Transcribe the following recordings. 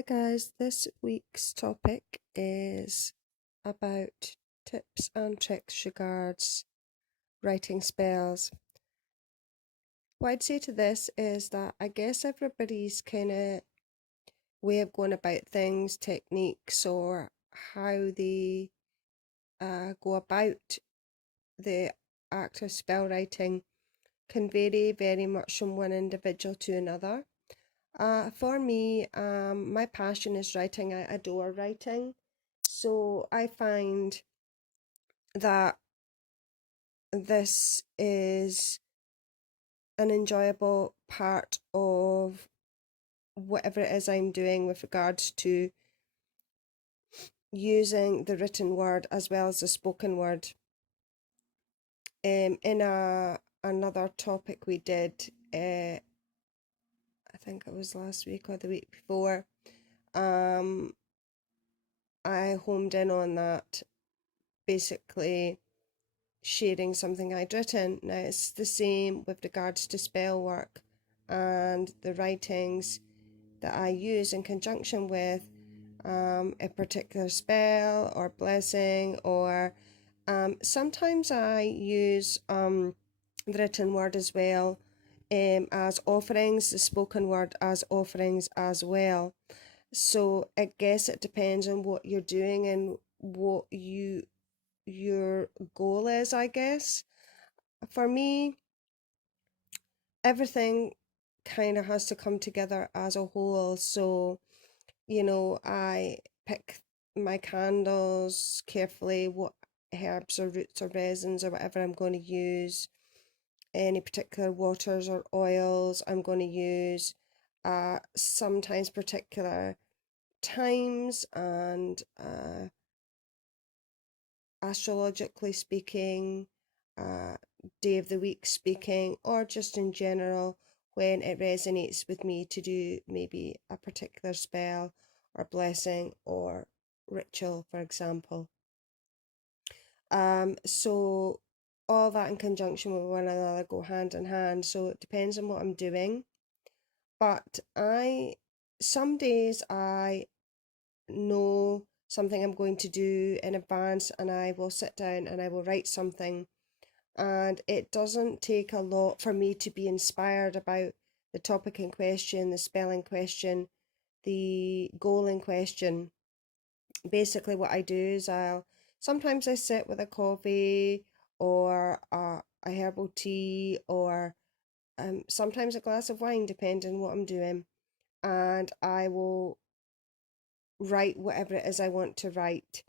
Hi guys, this week's topic is about tips and tricks regards writing spells. What I'd say to this is that I guess everybody's kind of way of going about things, techniques, or how they go about the act of spell writing can vary very much from one individual to another. For me, my passion is writing. I adore writing. So I find that this is an enjoyable part of whatever it is I'm doing with regards to using the written word as well as the spoken word. In another topic we did, I think it was last week or the week before, I homed in on that, basically sharing something I'd written. Now it's the same with regards to spell work and the writings that I use in conjunction with a particular spell or blessing, or sometimes I use the written word as well as offerings, the spoken word as offerings as well. So I guess it depends on what you're doing and what your goal is, I guess. For me, everything kind of has to come together as a whole. So, I pick my candles carefully, what herbs or roots or resins or whatever I'm going to use, any particular waters or oils I'm going to use, sometimes particular times and astrologically speaking, day of the week speaking, or just in general when it resonates with me to do maybe a particular spell or blessing or ritual, for example. So all that in conjunction with one another go hand in hand. So it depends on what I'm doing. But some days I know something I'm going to do in advance and I will sit down and I will write something, and it doesn't take a lot for me to be inspired about the topic in question, the spell in question, the goal in question. Basically what I do is sometimes I sit with a coffee or a herbal tea, or sometimes a glass of wine depending on what I'm doing, and I will write whatever it is I want to write,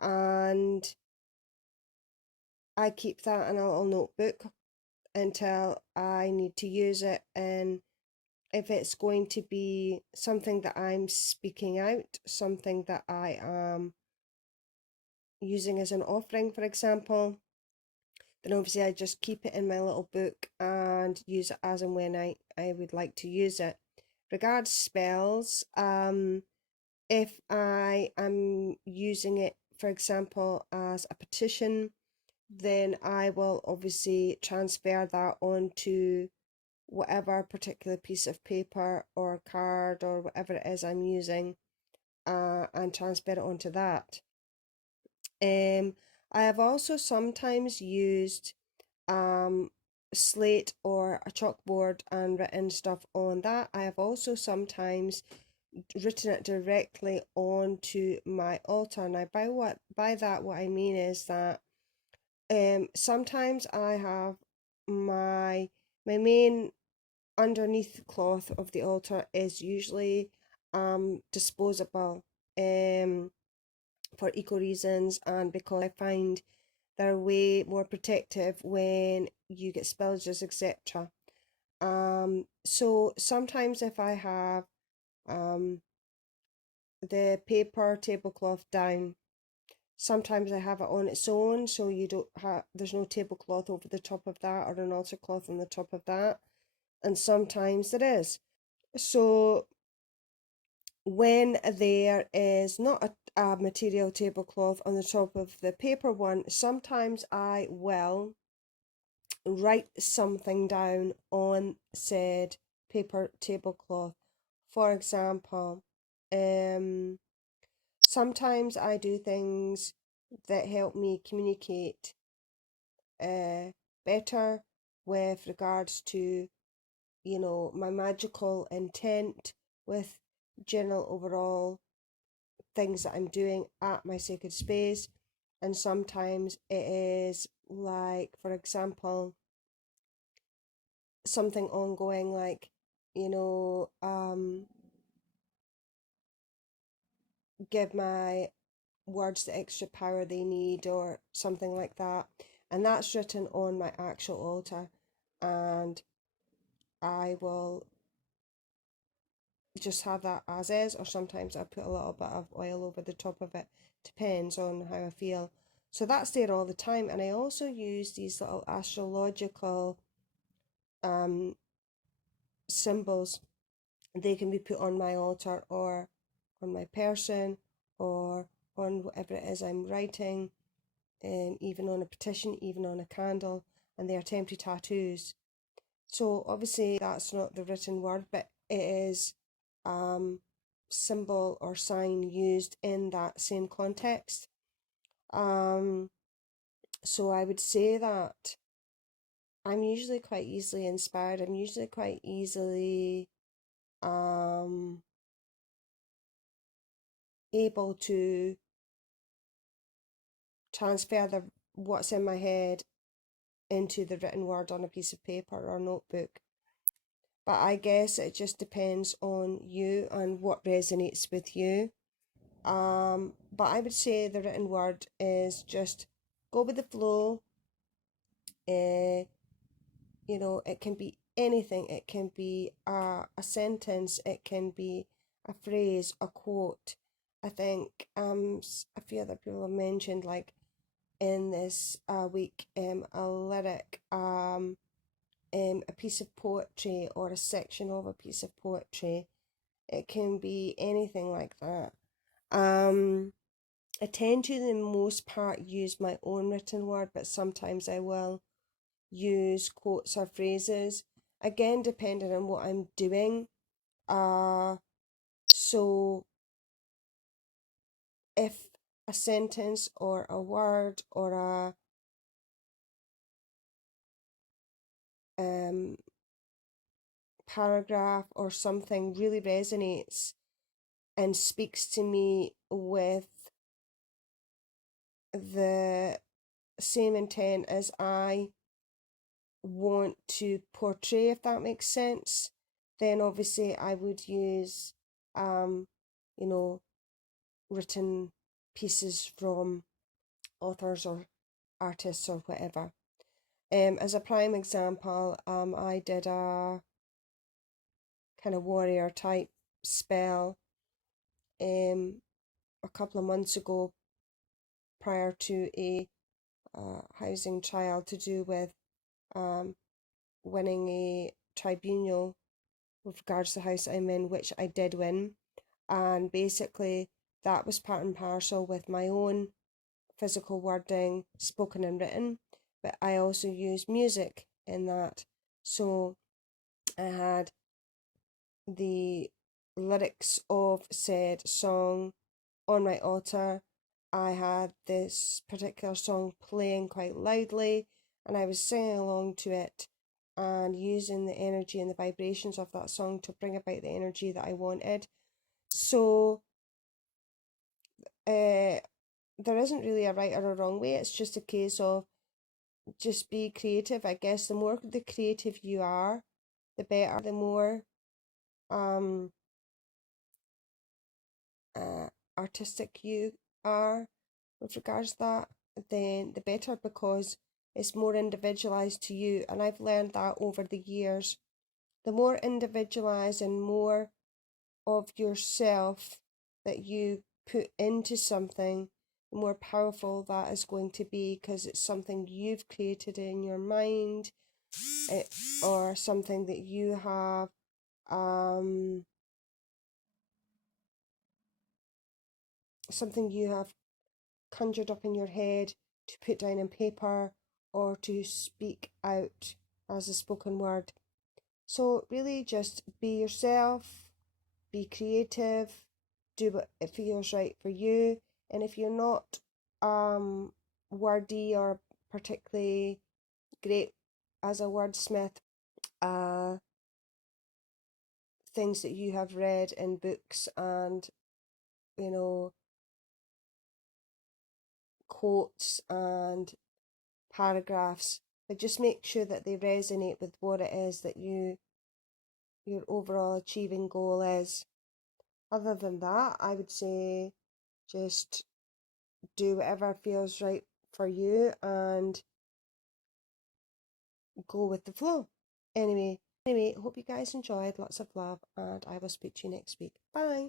and I keep that in a little notebook until I need to use it. And if it's going to be something that I'm speaking out, something that I am using as an offering, for example, then obviously I just keep it in my little book and use it as and when I would like to use it. Regards spells, if I am using it, for example, as a petition, then I will obviously transfer that onto whatever particular piece of paper or card or whatever it is I'm using, and transfer it onto that. I have also sometimes used slate or a chalkboard and written stuff on that. I have also sometimes written it directly onto my altar. Now by that what I mean is that sometimes I have my main underneath cloth of the altar is usually disposable, for eco reasons, and because I find they're way more protective when you get spillages, etc. So sometimes if I have the paper tablecloth down, sometimes I have it on its own, so you don't have, there's no tablecloth over the top of that or an altar cloth on the top of that, and sometimes there is. So when there is not a material tablecloth on the top of the paper one, sometimes I will write something down on said paper tablecloth. For example, Sometimes I do things that help me communicate better with regards to, my magical intent with general overall things that I'm doing at my sacred space. And sometimes it is like, for example, something ongoing like, you know, give my words the extra power they need or something like that. And that's written on my actual altar. And I will just have that as is, or sometimes I put a little bit of oil over the top of it. Depends on how I feel. So that's there all the time. And I also use these little astrological symbols. They can be put on my altar or on my person or on whatever it is I'm writing, even on a petition, even on a candle, and they are temporary tattoos. So obviously that's not the written word, but it is symbol or sign used in that same context. So I would say that I'm usually quite easily inspired. I'm usually quite easily able to transfer what's in my head into the written word on a piece of paper or notebook. But I guess it just depends on you and what resonates with you. But I would say the written word is just go with the flow. It can be anything. It can be a sentence. It can be a phrase, a quote. I think a few other people have mentioned, like in this week, a lyric, a piece of poetry or a section of a piece of poetry. It can be anything like that. I tend to, the most part, use my own written word, but sometimes I will use quotes or phrases. Again, depending on what I'm doing. So if a sentence or a word or a paragraph or something really resonates and speaks to me with the same intent as I want to portray, if that makes sense, then obviously I would use, you know, written pieces from authors or artists or whatever. As a prime example, I did a kind of warrior type spell a couple of months ago prior to a housing trial to do with winning a tribunal with regards to the house I'm in, which I did win. And basically, that was part and parcel with my own physical wording, spoken and written, but I also used music in that. So I had the lyrics of said song on my altar. I had this particular song playing quite loudly, and I was singing along to it and using the energy and the vibrations of that song to bring about the energy that I wanted. So there isn't really a right or a wrong way. It's just a case of just be creative. I guess the more the creative you are, the better. The more um artistic you are with regards to that, then the better, because it's more individualized to you. And I've learned that over the years. The more individualized and more of yourself that you put into something, the more powerful that is going to be, because it's something you've created in your mind, or something that you have something you have conjured up in your head to put down on paper or to speak out as a spoken word. So really just be yourself, be creative, do what it feels right for you. And if you're not wordy or particularly great as a wordsmith, uh things that you have read in books and, you know, quotes and paragraphs, but just make sure that they resonate with what it is that your overall achieving goal is. Other than that, I would say just do whatever feels right for you and go with the flow. Anyway, hope you guys enjoyed. Lots of love, and I will speak to you next week. Bye.